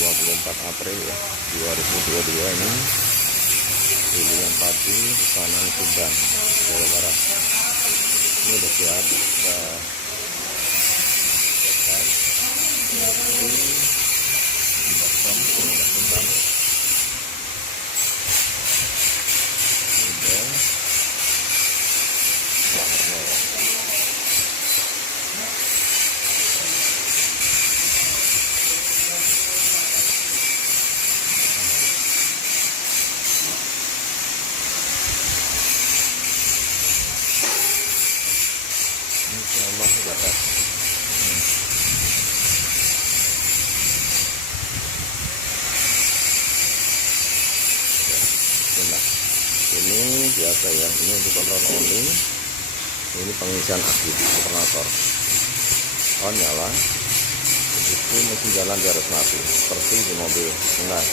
24 April ya 2022 ini Gilingan Padi, pesanan Subang, Jawa Barat. Ini udah siap, udah selesai. Ini bottom, ini udah Subang. Udah. Insyaallah dapat. Nah, ini biasa ya, ini untuk kontrol oli, ini pengisian aki alternator. On nyala, itu mesin jalan di harus mati, seperti di mobil. Nah,